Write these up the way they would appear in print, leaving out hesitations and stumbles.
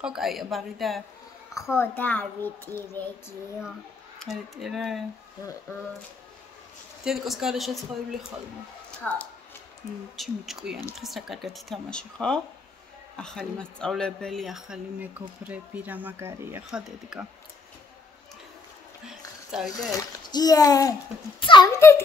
ხო, კაია, ბაღი და ხო, და ვიტირეგიო. ვიტირე? დედიკოს გარეშე ცხოვრობდი ხოლმე. ხო. ჩემი ჭკვიანი, დღეს რა კარგად ითამაში, ხო? ახალი მასწავლებელი, ახალი მეგობრები, რა მაგარია, ხო, დედიკო? წავიდეთ? წავიდეთ.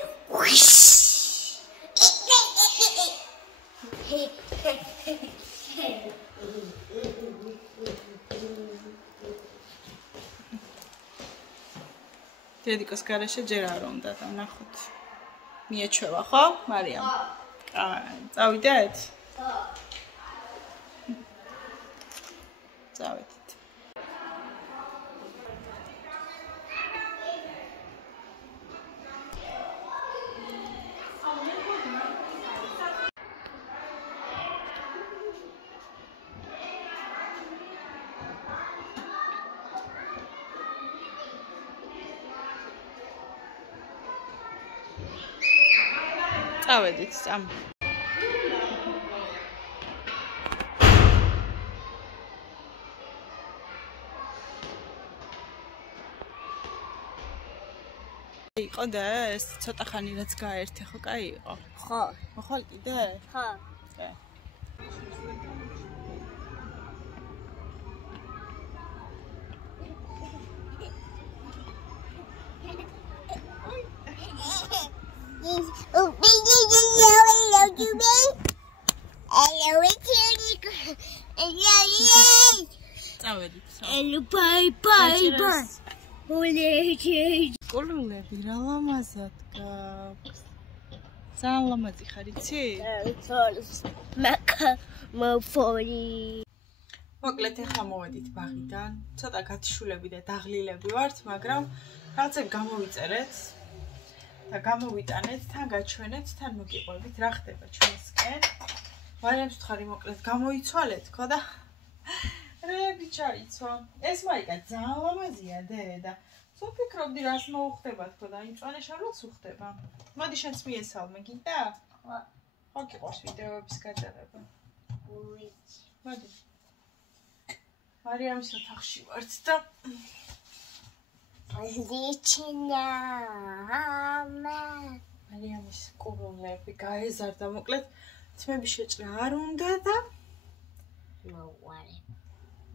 დედიკოს გარეშე ჯერ არ უნდა დანახოთ. მიეჩვევა, ხო, მარიამ? კაი, წავიდეთ? ხო. წავედით. წავედით, წამ. იყო და ეს ცოტა ხანი რაც გაერთე, ხო, კაი იყო? ხო. მოხვალ კიდე? ხო. კაი. წავედით. Bye. კულულები რა ლამაზად გაქვს. ძალიან ლამაზი ხარ, იცი? მოკლედ ახლა მოვედით ბაღიდან. ცოტა გათიშულები და დაღლილები ვართ, მაგრამ რაღაცები გამოვიწერეთ და გამოვიტანეთ, თან გაჩვენეთ, თან მოგიყვებით, რა ხდება ჩვენსკენ. მარიამს ვთხარი მოკლედ გამოიცვალეთ, ხო და რე ბიჭარიცო. ეს მაიკა ძალიან ლამაზია, დედა. ვფიქრობდი რას მოუხდება თქო და იმ წვანეშალაც უხდება. მოდი შენც მიესალმე, გინდა? ხო. ხო, გიყვარს ვიდეოების გადაღება. მოდი. მარიამის ოთახში ვართ და მარიამის კურულები გაეზარდა, მოკლედ თმები შეჭრა არ უნდა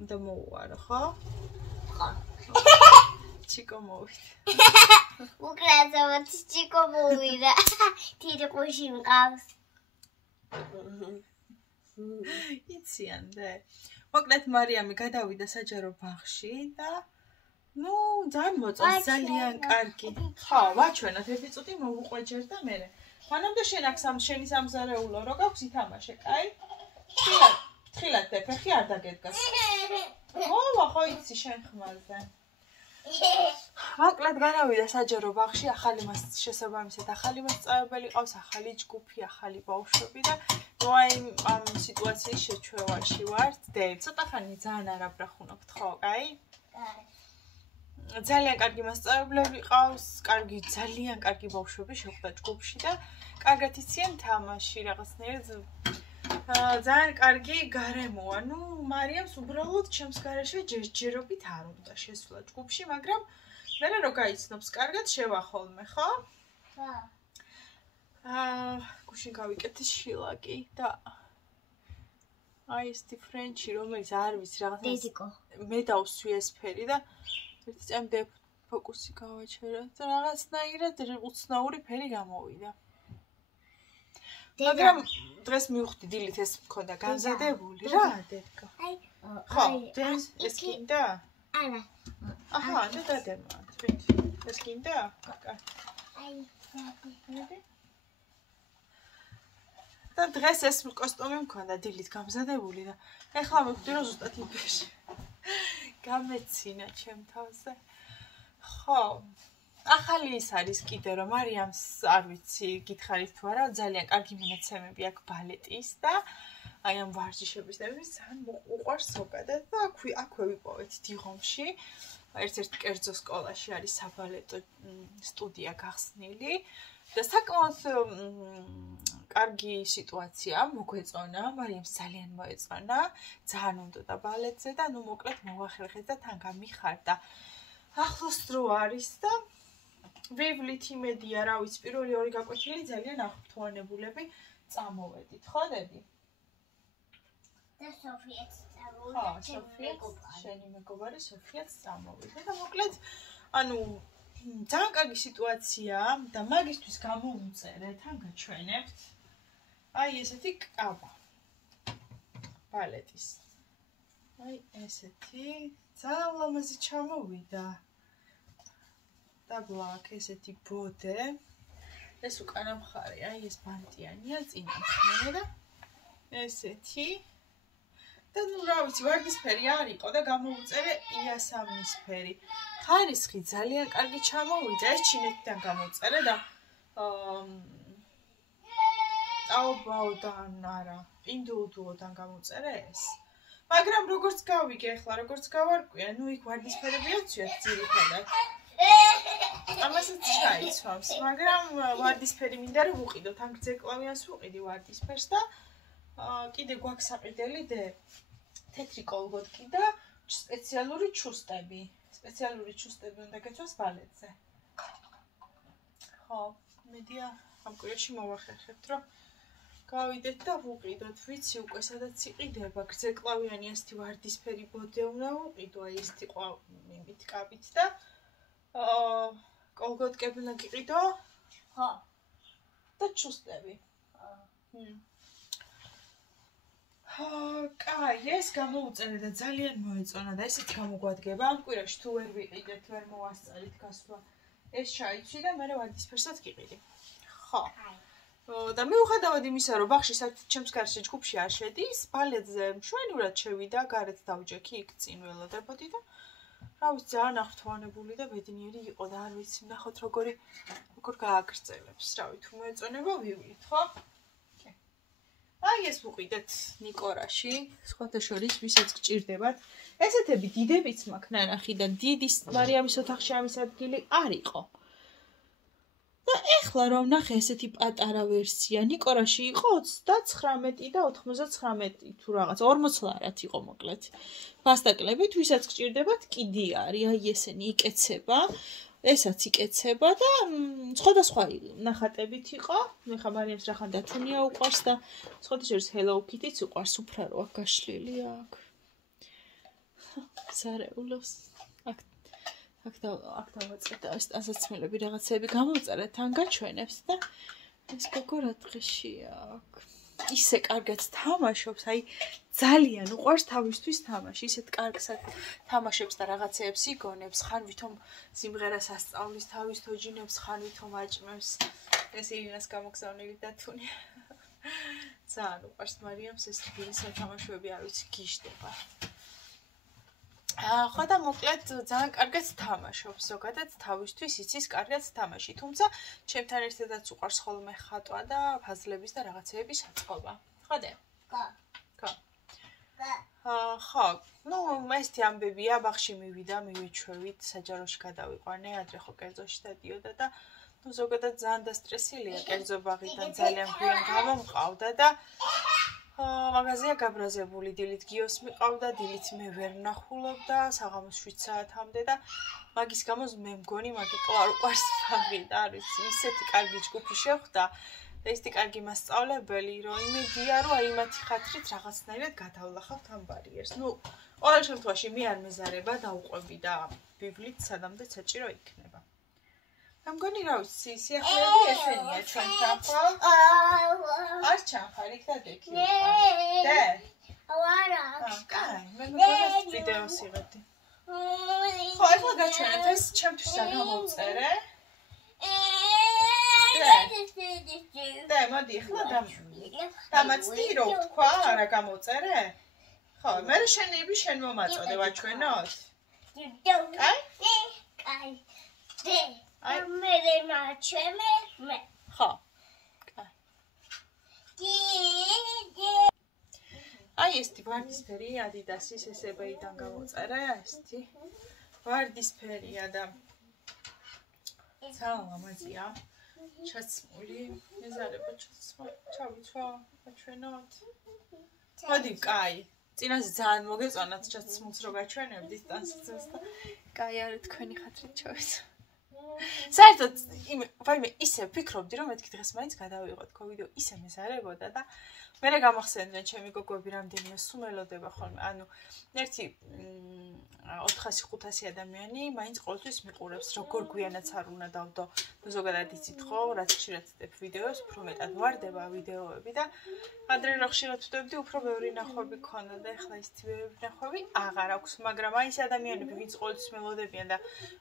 და მოუვარო, ხო? ხო. ჩიკო მოვიდა. უკრაინულად ჩიკო მოვიდა. თითქოსი მყავს. იციან-დე. მოკლედ მარიამი გადავიდა საჯარო ბაღში და ძალიან მოწონს, ძალიან კარგი. ხო, ვაჩვენოთ ერთი წუთი მოვუყვეჯერ და მერე. მანამდე შენ აქ შენი სამზარეულო რო გაქვს ითამაშე, კაი? თხილად და ფეხი არ დაგედგას. ხო, იცი შენ ხმაზე. მოკლედ განავიდა საჯარო ბაღში, ახალი შესაბამისად ახალი მასწავლებელი ყავს, ახალი ჯგუფი, ახალი ბავშვები და აი ამ სიტუაციის შეჩვევაში ვართ. ცოტა ხანი ძალიან არაბრახუნობთ, ხო, კაი? ძალიან კარგი მასწავლებლები ყავს, ძალიან კარგი ბავშვები შეხვდა ჯგუფში და კარგად იციან თამაში, რაღაცნაირად ძალიან კარგი გარემოა. მარიამს უბრალოდ ჩემს გარეშე ჯერჯერობით არ უნდა შესვლა ჯგუფში, მაგრამ მერე რო გაიცნობს კარგად შევახოლმე, ხო? ხო. გუშინ გავიკეთე შილაკი და აი ეს დიფრენჩი, რომელიც არ ვიცი რაღაცა დედიკო. მე დავსვი ეს ფერი და ერთი წამდე ფოკუსი გავაჩერე და რაღაცნაირად უცნაური ფერი გამოვიდა. მაგრამ დღეს მივხვდი დილით ეს მქონდა განზადებული რა, დედიკო. ხო, ეს გინდა? არა. აჰა, დადემა. ეს გინდა? და დღეს ეს კოსტუმი მქონდა დილით გამზადებული და ეხლა მივხვდი რომ ზუსტად იფეში. გამეცინა ჩემ თავზე. ხო. ახალი ის არის კიდე რომ მარიამს არ ვიცი გითხარით თუ არა ძალიან კარგი მონაცემები აქვს ბალეტის და აი ამ ვარჯიშების და ის ძალიან უყვარს ზოგადად და აქვე ვიპოვეთ დიღომში ერთ-ერთ კერძო სკოლაში არის საბალეტო სტუდია გახსნილი და საკმაოდ კარგი სიტუაცია მოგვეწონა, მარიამს ძალიან მოეწონა, ძალიან უნდა ბალეტზე და ნუ მოკლედ მოვახერხეთ და თან გამიხარდა. ახლოს დრო არის და ვივლით იმედია, რა ვიცი, პირველი ორი გაკვეთილი ძალიან აღფრთოვანებულები წამოვედით, ხო დედი? და სოფიაც ხო, სოფიაც, შენი მეგობარი სოფიაც წამოვიდა და მოკლედ, ანუ ძალიან კარგი სიტუაცია და მაგისთვის გამოვუწერეთ, ან გაჩვენებთ. აი ესეთი კაბა. ბალეტის. აი ესეთი ძალიან ლამაზი ჩამოვიდა. და ბლაკ ესეთი ბოდე. ეს უკანა მხარე, აი ეს ბანტიანია, წინა მხარე და ესეთი. და ნუ რა ვიცი, ვარდისფერი არ იყო და გამოვუწერე იასამნისფერი. ხარისხი ძალიან კარგი ჩამოვიდა, ეს ჩინეთიდან გამოვუწერე და ტაობაოდან არა, ინდოუდუოდან გამოვუწერე ეს. მაგრამ როგორც გავიგე ახლა, როგორც გავარკვია, ნუ იქ ვარდისფერები აცვიათ ძირითადად. ამასაც ჩაიცვამს, მაგრამ ვარდისფერი მინდა რომ ვუყიდოთ, ამ გრძეკლავიანს ვუყიდი ვარდისფერს და კიდე გვაქვს საყიდელი თეთრი კოლგოტკი და სპეციალური ჩუსტები. სპეციალური ჩუსტები უნდა გეცვას ბალეტზე. ხო, მედია ამ კვირაში მოვახერხებთ, რომ გავიდეთ და ვუყიდოთ. ვიცი უკვე სადაც იყიდება, გრძეკლავიანი ასეთი ვარდისფერი ბოდე უნდა ვუყიდო, აი ეს იყო იმით კაბით და კოლგოტკები უნდა გიყიდო. ხო. და ჩუსტები. კაი, ეს გამოვუწერე და ძალიან მოეწონა და ესეც გამოგვადგება. ამ კვირაში თუ ვერ ვიყიდეთ, ვერ მოვასწარით გასვლა. ეს ჩაიცვი და მე ვარდისფერსაც გიყიდი. ხო. და მიუხედავად იმისა, რომ ბაღში ჩემს გარშე ჯგუფში არ შედის, ბალეტზე მშვენივრად შევიდა, გარეთ დავჯექი, იქ წინ ველოდებოდი და რა ვიცი, ძალიან აღფრთოვანებული და ბედნიერი იყო და არ ვიცი, ნახოთ როგორ გააგრძელებს. რავი, თუ მოეწონება, ვივლით, ხო? აი ეს ვუყიდეთ ნიკორაში, სხვათა შორის ვისაც გჭირდებათ. ესეთები დიდებიც მაქვს ნანახი და დიდი მარიამის ოთახში ამის ადგილი არ იყო. და ეხლა რომ ნახე ესეთი პატარა ვერსია, ნიკორაში იყო 39 და 99 თუ რაღაც 40 იყო მოკლედ. ფასტაკლებით ვისაც გჭირდებათ კიდი არის, აი ესენი იკეცება. ესაც იკეცება და სხვადასხვა ნახატებით იყო. მე ხა მარიამს რახან დათუნია უყვარს და სხვათა შორის Hello Kitty-ც უყვარს, უფრარო აქ გაშლილი აქ. ზარეულოს. აქ დავაწყეთ და ეს ასაცმელები რაღაცები გამოვწერეთ, თან გაჩვენებს და ეს გოგო რა დღეშია აქ. ისე კარგად თამაშობს, აი ძალიან უყვარს თავისთვის თამაში, ისეთ კარგსად თამაშებს და რაღაცეებს იგონებს, ხან ვითომ სიმღერას ასწავლის თავის თოჯინებს, ხან ვითომ აჭმევს. ეს ირინას გამოგზავნილი დათუნია. ძალიან უყვარს მარიამს ეს თბილი სათამაშოები, არ ვიცი, გიშდება. ხო და მოკლედ ძალიან კარგად თამაშობს, ზოგადად თავისთვის იცის კარგად თამაში, თუმცა ჩემთან ერთადაც უყვარს ხოლმე ხატვა და ფაზლების და რაღაცეების აწყობა. ხო და? ხო. ხო. ხო, ნუ ესეთი ამბებია, ბაღში მივიდა, მივიჩვევით, საჯაროში გადავიყვანე, ადრე ხო კერძოში დადიოდა და ნუ ზოგადად ძალიან დასტრესილია, კერძო ბაღიდან ძალიან გვიან გამომყავდა და მაღაზია გაბრაზებული, დილით გიოს მიყავდა, დილით მე ვერ ვნახულობდა, საღამოს 7 საათამდე და მაგის გამო მე მგონი მაგიტო არ უყვარს ბაღი და არ ვიცი, ისეთი კარგი ჯგუფი შეხვდა, ესეთი კარგი მასწავლებელი, რომ იმედია, რომ აი მათი ხათრით რაღაცნაირად გადავლახავთ ამ ბარიერს. ნუ, ყოველ შემთხვევაში მე არ მეზარება დავყვები და ვივლით სადამდე საჭირო იქნება. მე მგონი რა ვიცი, სიახლეები ესენია ჩვენთან, ხო? არ ჩანხარ, იქ დადექი. დე? არა. კაი, მე მგონი ვიდეოს იღებდი. ხო, ახლა გაჩვენეთ ეს ჩემთვის რა გამოვწერე. და მოდი ახლა დამაცდი რო თქვა, რა გამოვწერე? ხო, მე შენები შენ მომაწოდე ვაჩვენოთ. კაი? კაი. მე მაჩვენე მე. ხო. აი ესეთი ვარდისფერი ადიდასის SB-დან გამოვწერე, ესეთი ვარდისფერია და ძალიან ლამაზია. ჩაცმული მეზარება ჩაცმა ჩავიცვა გაჩვენოთ მოდი კაი წინაზე ძალიან მოგეწონათ ჩაცმულს რო გაჩვენებდით დისტანსიას და კაი არის თქვენი ხათრით ჩავიცვა საერთოდ ვაიმე ისე ვფიქრობდი რომ მეთქი დღეს მაინც გადავიღოთ ვიდეო ისე მეზარებოდა და მერე გამახსენდნენ ჩემი გოგოები რამდენიმე სუმელოდება ხოლმე ანუ ერთი 400-500 ადამიანი მაინც ყოველთვის მიყურებს როგორ გვიანაც არ უნდა დავდო ზოგადად იცით ხო რაც ხშირად ვწდებ ვიდეოს უფრო მეტად ვარდება ვიდეოები და ადრე რო ხშირად ვწდებდი უფრო ბევრი ნახვები ქონდა და ეხლა ის ბევრი ნახვები აღარ აქვს მაგრამ აი ეს ადამიანები ვინც ყოველთვის მელოდებიან და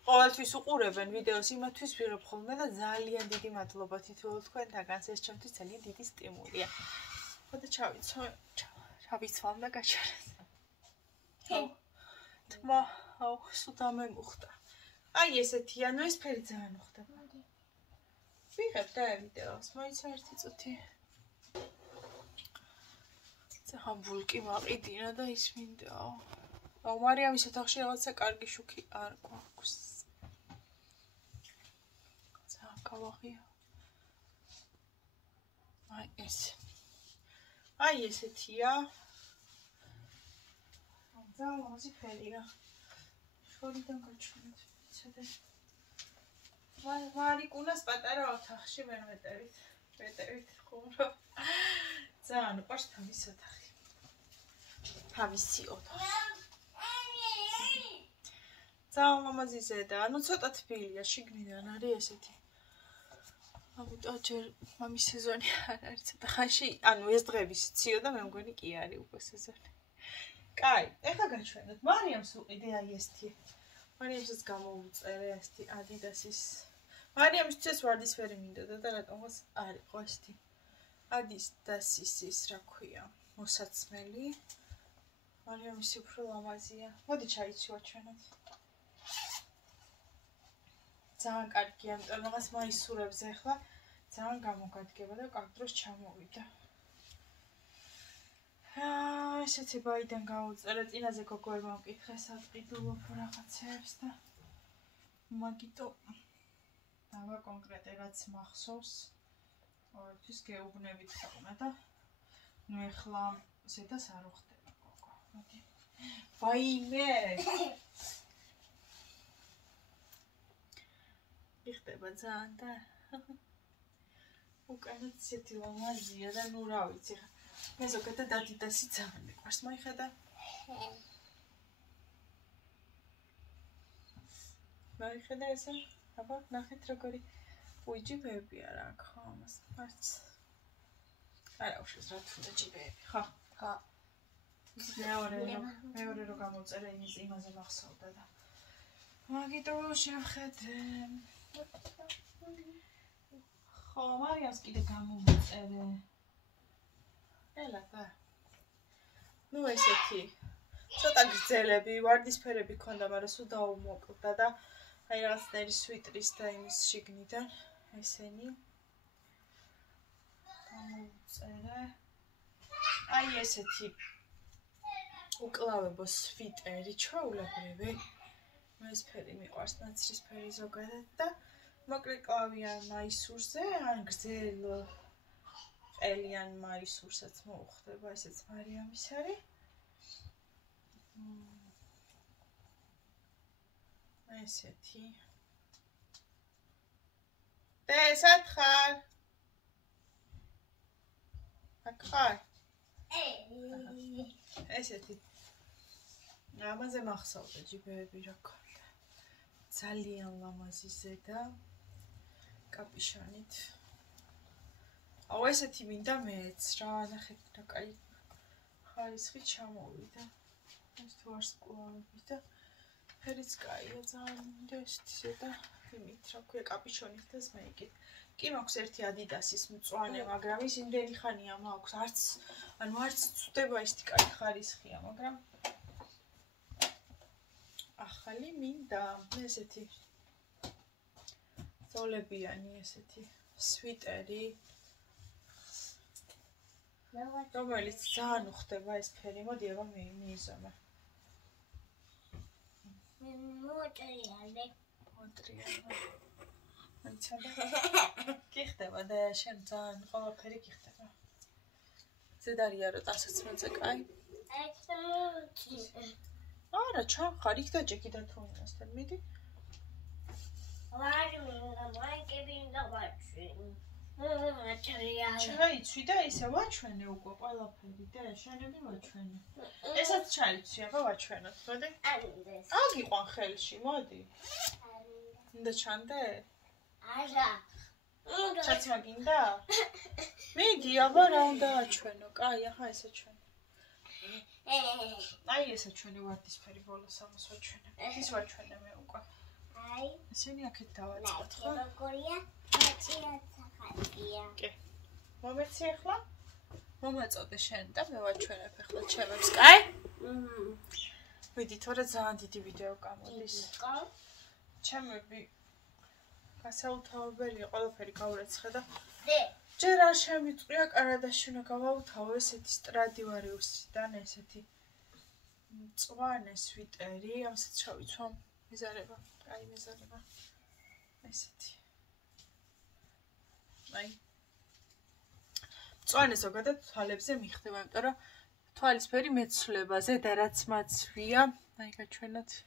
ყოველთვის უყურებენ ვიდეოს იმათთვის ვიღებ ხოლმე და ძალიან დიდი მადლობა თითოეულ თქვენთაგანს ეს ჩემთვის ძალიან დიდი სტიმულია ხოდა ჩავიცვალ და გაჩვენეთ თმა სუდა მე მოხდა აი ესეთი ანუ ეს ფერი ძალიან მოხდება ვიღებ და ვიდეოს მოიცა ერთი წუთი ძალიან ბულკი მაყიდინა და ის მინდა აუ მარიამის ოთახში რაღაცა კარგი შუქი არ გვაქვს ძალიან გავაღია აი ეს აი ესეთია ძალიან ლამაზი ფერია შორიდან გაჩვენეთ ცოტა მარიკუნას პატარა ოთახში მე მეტევით ხუმრო ძალიან უყვარს თავის ოთახი თავისი ოთახი ძალიან ლამაზი ზედა ანუ ცოტა თბილია შიგნიდან არის ესეთი ამიტომ ჯერ მამის სეზონი არ არის ცოტა ხანში ანუ ეს დღეების ციო და მე მგონი კი არის უკვე სეზონი კაი ეხლა გაჩვენოთ მარიამს უყიდე აი ესეთი მარიამსაც გამოვუწერე ესეთი ადიდასის მარიამისთვის ვარდისფერი მინდოდა და რატომაც არ იყო ესეთი ადიდასის ის რა ქვია მოსაცმელი მარიამის უფრო ლამაზია მოდი ჩაიცვა ჩვენად ძალიან კარგია ამიტომ რაღაც მაისურებს ახლა ძალიან გამოგადგება და კარგ დროს ჩამოვიდა ესეთი ბაიდან გავუწერე წინაზე გოგოებმა მკითხეს ატყიდულობ რაღაცებს და მაგიტო დავა კონკრეტულად რაც მახსოვს ყოველთვის გეუბნებით ხოლმე და ნუ ეხლა ზედას არ უხდება გოგო მოდი ვაიმე იხდება ძალიან და უკანაც ისეთი ლამაზია და ნუ რა ვიცი ხა მე ზოგადად ადიდასი ძალიან მიყვარს მოიხედა მოიხედა ესე აბა ნახეთ როგორი უჯიბებია რა ხო ამას მარც არა უშავს რა თუნდა ჯიბები ხო მეორე რო გამოწერე იმაზე მახსოვდა და მაგიტო შევხედე ხო მარიამს კიდე გამოვუწერე ელადა ნუ ესეთი ცოტა გრძელები ვარდისფერები ქონდა მაგრამ სულ დაუმოკლდა და აი რაღაცნაირი სვიტრის და იმის შიგნიდან ესენი გამოვუწერე აი ესეთი უკლავებო სვიტერი ჩვეულებრივი ეს ფერი მიყვარს ნაცრისფერი ზოგადად და მოკლე კლავიან მაისურზე ან გრძელ ყელიან მაისურსაც მოუხდება ესეც მარიამის არის ესეთი და სათხარ აქ ხარ ესეთი ამაზე მახსოვდა ჯიბეები რა ქონდა ძალიან ლამაზი ზედა კაპიშონით აუ ესეთი მინდა მეც რა ნახეთ რა კაი ხარისხი ჩამოვიდა ეს თუ არ სკვლავები და ფერიც კაია ძალიან მინდა ესეთი ზედა იმით რა ქვია კაპიშონით და მეიკით კი მაქვს ერთი ადიდასის მწვანე მაგრამ ის იმდენი ხანია მაქვს არც ცუდება ისეთი კაი ხარისხია მაგრამ ახალი მინდა ესეთი ზოლებიანი ესეთი სვიტერი რომელიც ძალიან უხდება ეს ფერი მოდი აბა მიიზომე მოტრიალე მოიცადა. კი ხდება და შენ ძალიან ყველაფერი კი ხდება. ზედარია რომ ასეც მოძე კაი. არა, ჩამხარ, იქ დაჭექი და თუ ინასთან მიდი. ჩაიცვი და ისე ვაჩვენე უკვე ყველაფერი და შენები ვაჩვენე. ესაც ჩაიცვი, აბა ვაჩვენოთ, მოდი. აგიყვან ხელში, მოდი. უნდა ჩანდე? არა. ჩაცმა გინდა? მიდი, აბა რა უნდა აჩვენო? კაი, ახლა ესე ჩვენე. აი ესე ჩვენი ვარდისფერი ბოლოს ამას ვაჩვენე. ის ვაჩვენე მე უკვე. აი, ესენი აქეთ დავაწყოთ, ხო? როგორია? მაწიაცახალია. კი. მომეცი ახლა? მომაწოდე შენ და მე ვაჩვენებ ახლა ჩემებს, კაი? მიდი, თორე ძალიან დიდი ვიდეო გამოდის. ჩემები გასაუთავებელია, ყველაფერი გაურეცხე და ჯერ არ შემიწყვია კარადაში უნდა გავაუთავო ესეთი სტრადივარიუსიდან ესეთი მწვანე სვიტერი, ამასაც ჩავიცვამ მეზარება, კაი მეზარება. ესეთი. აი. მწვანე ზოგადად თვალებზე მიხდება, იმიტომ რომ თვალისფერი მეცვლება, ზედა რაც მაცვია, აი გაჩვენოთ.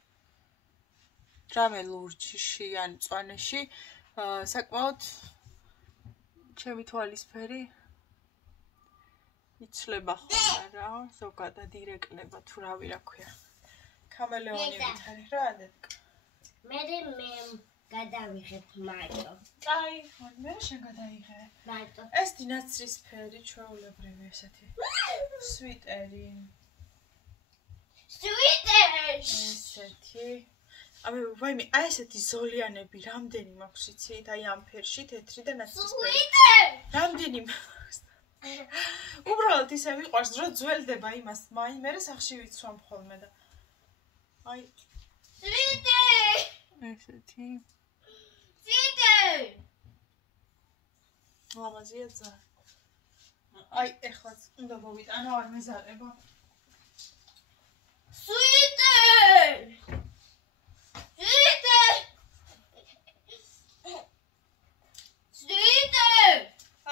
რამე ლურჯში ან მწვანეში, საკმაოდ ჩემი თვალისფერი იცლება ხოლმე რა, ზოგადად ირეკლება თუ რავი რა ქვია. კამელეონებით არის რა ადეთკ. მე გადავიღებ მარტო. აი, მე შენ გადაიღე. მარტო. ეს დინაცრისფერი ჩვეულებრივი ესეთი სვიტერი. სვიტერი. ესეთი. აბა ვაიმე, აი ესეთი ზოლიანები რამდენი მაქვს იცით? აი ამ ფერში თეთრი და ნაცრისფერი. სვიტერი. რამდენი მაქვს? უბრალოდ ისე მიყვარს, რომ ძველდება იმას, მაინც მე სახში ვიცვამ ხოლმე და აი სვიტერი. ესეთი. სვიტერი. ლამაზია ძალიან. აი, ეხლაც უნდა მოვიტანო არ მეზარება. სვიტერი.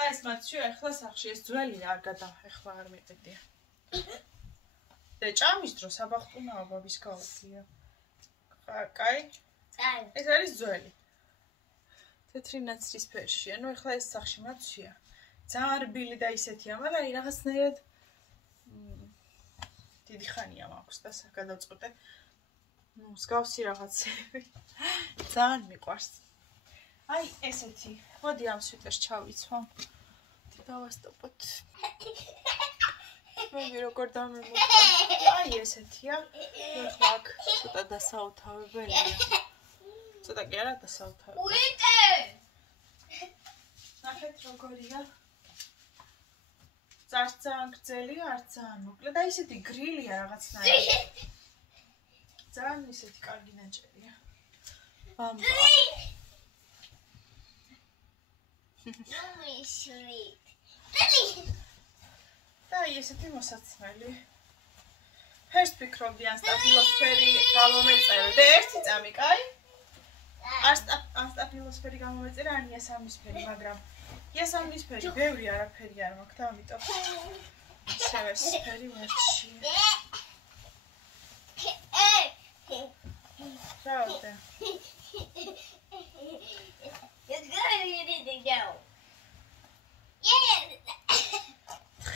აი ეს მათში ახლა სახში ეს ძველი არ გადაახლა არ მიყიდია. და ჭამის დრო საბახტუნაო ბაბის გაუგია. კაი? კაი. ეს არის ძველი. თეთრი ნაცრისფერში, ანუ ახლა ეს სახში მათშია. ძალიან რბილი და ისეთია, მაგრამ აი რაღაცნაირად დიდი ხანია მაქვს და გადავწყვეტე. ნუ მსგავსი რაღაცები. ძალიან მიყვარს. აი ესეთი. მოდი ამ სვიტერს ჩავიცვამ. დავასტოპოთ. მე როგორ დამემოწა. აი ესეთია. ახლა აქ ცოტა დასაუთავებელია. ცოტა კი არა დასაუთავებელი. სვიტერი. ნახეთ როგორია. ძალიან გრძელია, არც ძალიან მოკლე და ისეთი გრილია რაღაცნაირად. ძალიან ისეთი კარგი ნაჭერია. ბამბა. და ესეთი მოსაცმელი. ფერს ფიქრობდი ან სტაფილოსფერი გამომეწერო და ერთი წამი, კაი? არ სტაფილოსფერი გამომეწერა, ან იასამნისფერი, მაგრამ იასამნისფერი ბევრი არაფერი არ მაქვს და ამიტომ ისევ ეს ფერი ვერჩი. Правда.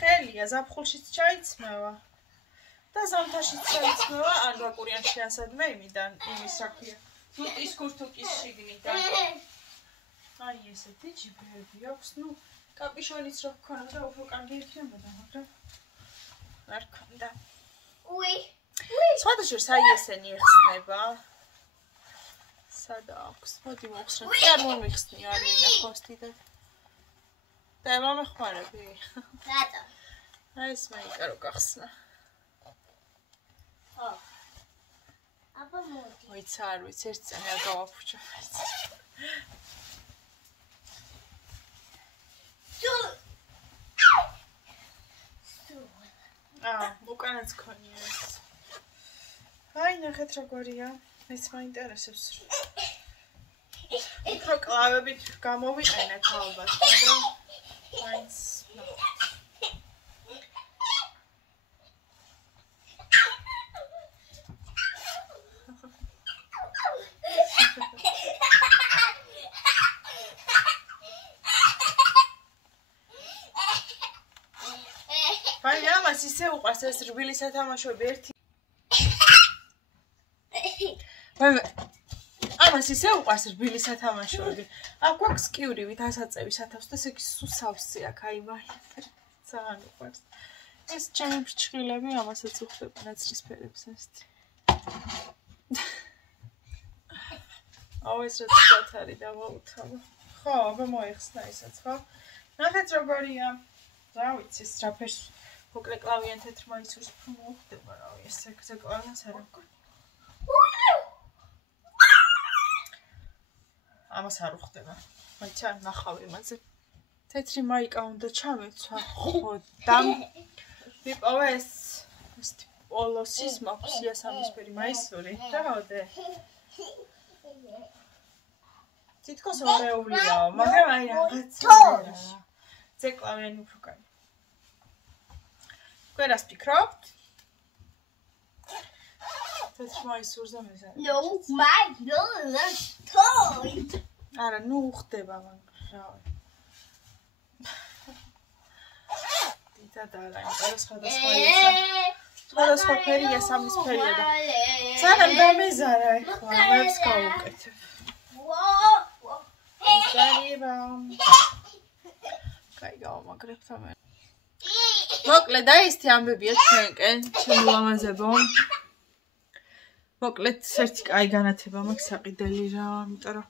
თხელია ზაფხულშიც ჩაიცმევა და ზამთარშიც ჩაიცმევა ან რაკურიანში ასადმე იმიდან იმის რა ქვია ნუტის ქურთუკის შიგნიდან აი ესეთი ჯიბეები აქვს ნუ კაპიშონიც რო გქონოდა უფრო კარგი იქნებოდა მაგრამ არ ქონდა სხვადასხვა აი ესენი ეხსნება სადა აქვს მოდი მოვხსნათ კი არ მომიხსნი არ მინახავს თითქოს და მომეხმარები რატო აი ეს მაიკარო გახსნა ხო აბა მოდი მოიცა არ ვიცი ერთ წამი არ გავაფუჭო უკანაც ქონია ეს აი ნახეთ როგორია ეს მაინტერესებს უფრო კლავებით გამოვიყენეთ ალბათ, მაგრამ მაინც აი ამას ისე უყვარს ეს რბილი სათამაშოები ერთი ამას ისე უყვარს რბილი სათამაშოები აქ გვაქვს კიურივით ასაწევი სათავს და ეს სუსავსი აქ აი ძალიან უყვარს ეს ჩემი ფრჩხილები ამასაც უხდება ნაცრისფერებს ესეთი აუ ეს რაც არის დავაუთავო ხო აბა მოიხსნა ისაც ხო ნახეთ როგორია რა ვიცი ეს რა ფერს მოკლე კლავიან თეთრ მაისურს უფრო მოხდება რავი ეს კლავიანს არ აქვს ამას არ უხდება მაინც არ ნახავ იმაზე თეთრი მაიკა უნდა ჩამეცვა ხო და მიპოვე ეს პოლოსის მაქვს იასამნისფერი მაისური რაოდე თითქოს ორეულიაო მაგრამ აი რაღაცა ზეკლავიანი უფრო კარგი კვერას ფიქრობთ თეთრ მაისურზე მეზარე No, my God, toy. არა ნუ უხდება მაგრამ რავი დიტადარა იმიტომ სხვადასხვა ფერი იასამნისფერია და სანამ დამეზარა ეხლა ამებს გავუკეთებ ზარიბა კაი გავამაგრებთ ამერ მოკლედ აი ესეთი ამბებია ჩვენკენ ჩემი ლამაზებო მოკლედ ერთი კაი განათება მაქვს საყიდელი რა იმიტომ რომ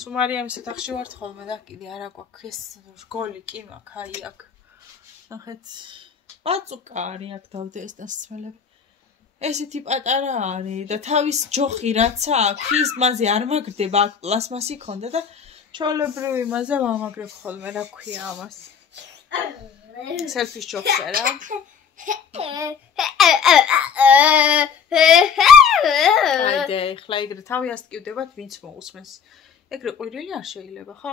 სუმარიამის ოთახში ვართ ხოლმე და კიდე არა გვაქვს ეს რგოლი კი მაქვს აი აქ ნახეთ პაწუკა არის აქ დავდე ეს დასწრელები ესეთი პატარა არის და თავის ჯოხი რაც აქვს ის მასე არ მაგრდება აქ პლასმასი ქონდა და ჩოლებრივი მასე ვამაგრებ ხოლმე რა ქვია ამას სელფის ჯოხზე რა აიდე ხლა ეგრე თავი ასტკივდებათ ვინც მოусმენს ეგრე ყვირილი არ შეიძლება ხო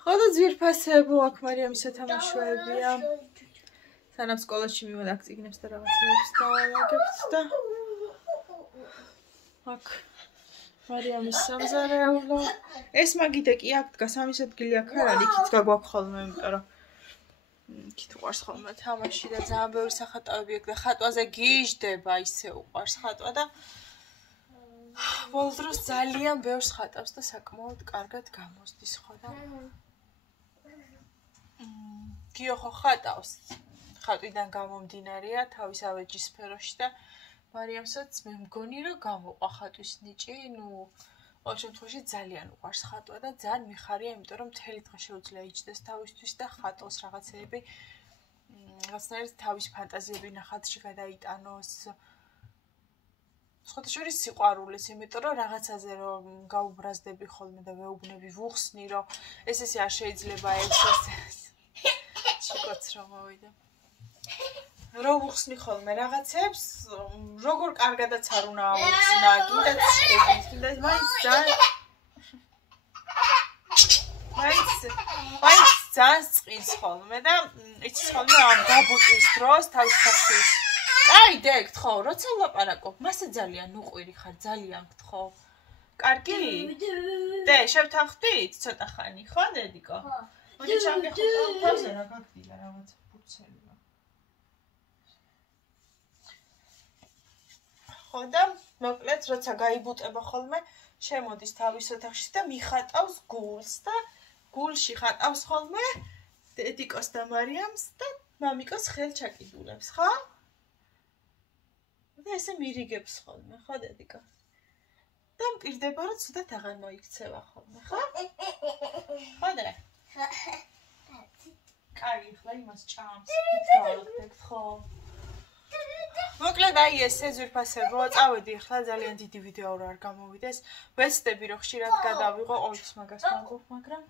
ხო და ძვირფასებო აქ მარიამის სათამაშოებია სანამ სკოლაში მივედი აქ წიგნებს და რაღაცებს დავალაგებთ და აქ მარიამის სამზარეულო ეს მაგიდე კი აქ დგას ამის ადგილი აქ არ არის იქით გაგვაქვს ხოლმე იმიტომ რომ იქით უყარს ხოლმე თამაში და ძალიან ბევრი სახატავები აქვს და ხატვაზე გიჟდება ისე უყარს ხატვა და ბოლო დროს ძალიან ბევრს ხატავს და საკმაოდ კარგად გამოსდის ხო და გიო ხო ხატავს ხატვიდან გამომდინარეა თავის ავეჯის სფეროში და მარიამსაც მე მგონი რომ გამოყვა ხატვის ნიჭი ნუ ყოველ შემთხვევაში ძალიან უყვარს ხატვა და ძალიან მიხარია იმიტომ რომ მთელი დღე შეუძლია იჯდეს თავისთვის და ხატოს რაღაცეები რაღაცნაირად თავის ფანტაზიები ნახატში გადაიტანოს სხვადასხვა სიყვარულის იმიტომ რომ რაღაცაზე რომ გაუბრაზდები ხოლმე და ვეუბნები ვუხსნი რომ ეს არ შეიძლება ეს შეკოც რომ მოვიდა რო ვუხსნი ხოლმე რაღაცებს როგორ კარგადაც არ უნდა აუხსნა კიდეც მაინც ძალიან წყის ხოლმე და იცის ხოლმე ამ გაბუტვის დროს თავის ხალხში აი დეგთ ხო როცა ვლაპარაკობ მასე ძალიან უყვირი ხარ ძალიან გთხოვ კარგი დე შევთანხმდით ცოტა ხანი ხო დედიკო მოდი ჩამგეხოთ თავზე რა გაგდია რაღაც ფუცელი ხო და მოკლედ როცა გაიბუტება ხოლმე შემოდის თავის ოთახში და მიხატავს გულს და გულში ხატავს ხოლმე დედიკოს და მარიამს და მამიკოს ხელჩაკიდულებს ხო და ესე მირიგებს ხოლმე ხო დედიკო და მპირდება რომ ცუდად აღარ მოიქცევა ხოლმე ხო ხო და კაი ხლა იმას ჭამს გავაგდეთ ხო მოკლედ აი ესე ძვირფასებო წავედი ახლა ძალიან დიდი ვიდეო რა არ გამოვიდეს ვეცდები რომ ხშირად გადავიღო ყოველთვის მაგას მაგობ მაგრამ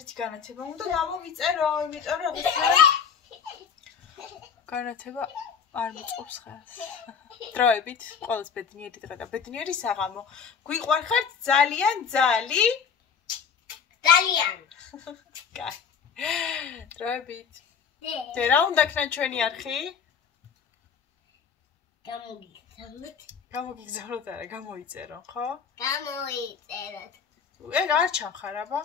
ერთი განათება უნდა გამოვიწერო იმიტომ რომ განათება არ მოწყობს ხელს. დროებით, ყოველს ბედნიერი დღე და ბედნიერი საღამო. გვიყვარხართ ძალიან ძალი? ძალიან. კაი. დროებით. და რა უნდა ქნა ჩვენი არხი? გამოგიგზავნოთ არა, გამოიწერო, ხო? გამოიწეროთ. ეგ არ ჩამხარ, აბა?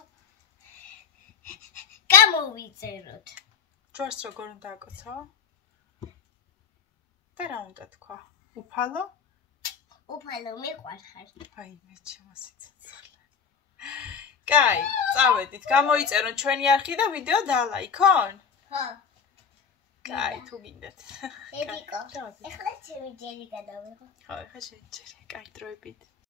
გამოვიწეროთ. ჯვარს როგორ უნდა აკოცო? და რა უნდა თქვა? უფალო? უფალო მიყვარხარ. აი, მე შემოსიცოცხლე. კაი, წავედით, გამოიწეროთ ჩვენი არხი და ვიდეო დალაიქონ? ხო. კაი, თუ გინდათ. ედიკო. ეხლა ჩემი ჯერი გადავიღო. ხო, ეხლა შეიჭერე. კაი, დროებით.